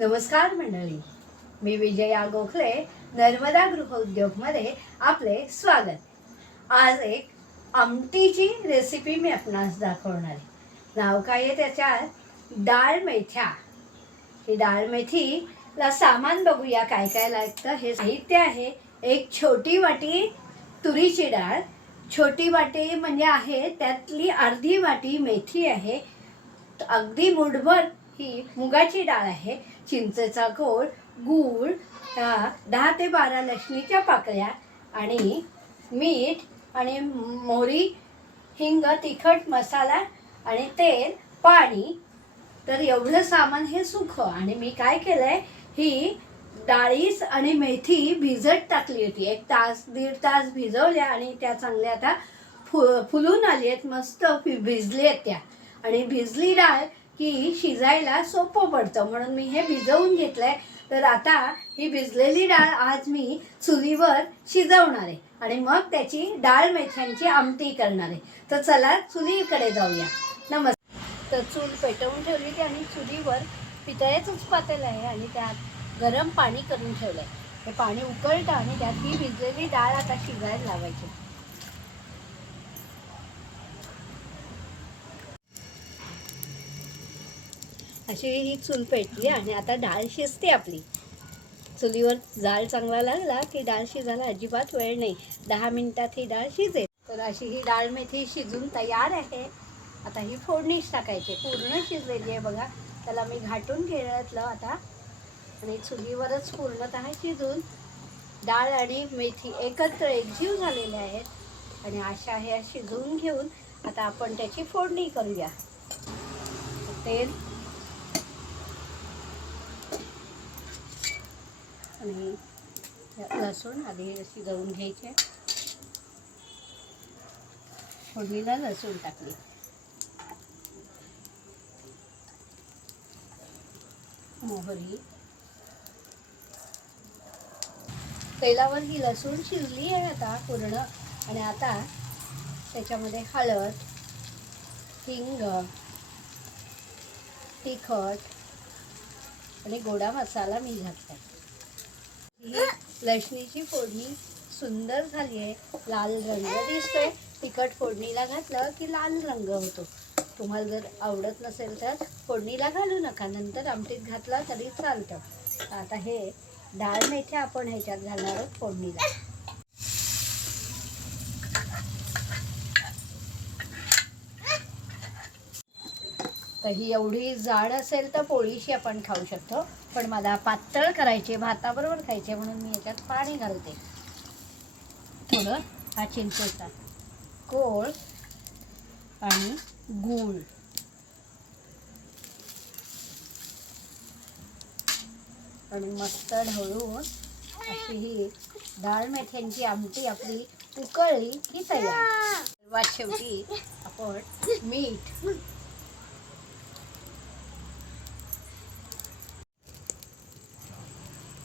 नमस्कार मंडळी, मी विजया गोखले, नर्मदा गृहोद्योगमध्ये आपले स्वागत. आज एक आमटीची रेसिपी मी आपणास दाखवणार आहे. नाव काय आहे त्याच्यात? डाळ मेथ्या. ही डाळ मेथीला सामान बघूया काय काय लागतं. हे साहित्य आहे: एक छोटी वाटी तुरीची डाळ, छोटी वाटी म्हणजे आहे त्यातली अर्धी वाटी मेथी आहे, अगदी मुठभर ही मुगाची डाळ आहे, चिंचेचा गोळ, गूळ, 10 ते 12 लसणीच्या पाकळ्या आणि मीठ आणि मोहरी, हिंग, तिखट मसाला आणि तेल, पाणी. तर एवढं सामान हे सुखं. आणि मी काय केलंय, ही डाळीस आणि मेथी भिजत टाकली होती. 1 तास 1.5 तास भिजवल्या आणि त्या चांगल्या आता फुलून आली आहेत, मस्त भिजली आहेत त्या. आणि भिजली डाळ की शिजायला सोपं पडतं म्हणून मी हे भिजवून घेतलंय. तर आता ही भिजलेली डाळ आज मी चुलीवर शिजवणार आहे आणि मग त्याची डाळ मेथ्यांची आमटी करणार आहे. तर चला चुलीकडे जाऊया. नमस्कार. तर चूल पेटवून ठेवली की आणि चुलीवर पितळेचंच पातेलं आहे आणि त्यात गरम पाणी करून ठेवलंय. हे पाणी उकळतं आणि त्यात ही भिजलेली डाळ आता शिजायला लावायची. अशी ही चूल पेटली आणि आता डाळ शिजते आपली. चुलीवर जाळ चांगला लागला की डाळ शिजायला अजिबात वेळ नाही, 10 मिनिटात ही डाळ शिजेल. तर अशी ही डाळ मेथी शिजून तयार आहे. आता ही फोडणीच टाकायची. पूर्ण शिजलेली आहे बघा. त्याला मी घाटून घेतलं आता आणि चुलीवरच पूर्णतः शिजून डाळ आणि मेथी एकत्र एकजीव झालेले आहेत. आणि अशा ह्या शिजवून घेऊन आता आपण त्याची फोडणी करूया. तेल आणि लसूण आधी शिजवून घ्यायचे. फोडणीला लसूण टाकली, मोहरी, तेलावर ही लसूण शिजली आहे आता पूर्ण. आणि आता त्याच्यामध्ये हळद, हिंग, तिखट आणि गोडा मसाला मी घातला. ही लसणीची फोडणी सुंदर झाली आहे, लाल रंग दिसतोय. तिखट फोडणीला घातलं की लाल रंग होतो. तुम्हाला जर आवडत नसेल तर फोडणीला घालू नका, नंतर आमटीत घातला तरी चालतं. आता हे डाळ मेथ्या आपण ह्याच्यात घालणार आहोत फोडणीला. तर ही एवढी जाड असेल तर पोळीशी आपण खाऊ शकतो, पण मला पातळ करायचे, भाताबरोबर खायचे म्हणून मी याच्यात पाणी घालते. थोडं हा चिंचेचा गोळ आणि गूळ आणि मस्त ढवळून अशी ही डाळ मेथ्यांची आमटी आपली उकळली की तयार. सर्वात शेवटी आपण मीठ.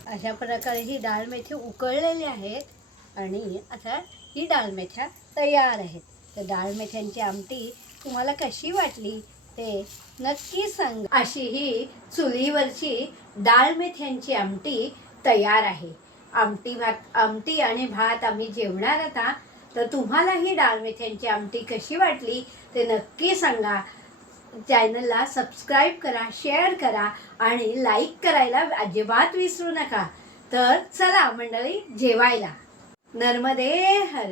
अशा प्रकारे ही डाळ मेथी उकळलेली आहेत आणि आता ही डाळ मेथ्या तयार आहेत. तर डाळ मेथ्यांची आमटी तुम्हाला कशी वाटली ते नक्की सांगा. अशी ही चुलीवरची डाळ मेथ्यांची आमटी तयार आहे. आमटी आणि भात आम्ही जेवणार आता. तर तुम्हाला ही डाळ मेथ्यांची आमटी कशी वाटली ते नक्की सांगा. चॅनलला सबस्क्राईब करा, शेअर करा आणि लाईक करायला अजिबात विसरू नका. तर चला मंडळी जेवायला. नर्मदे हर.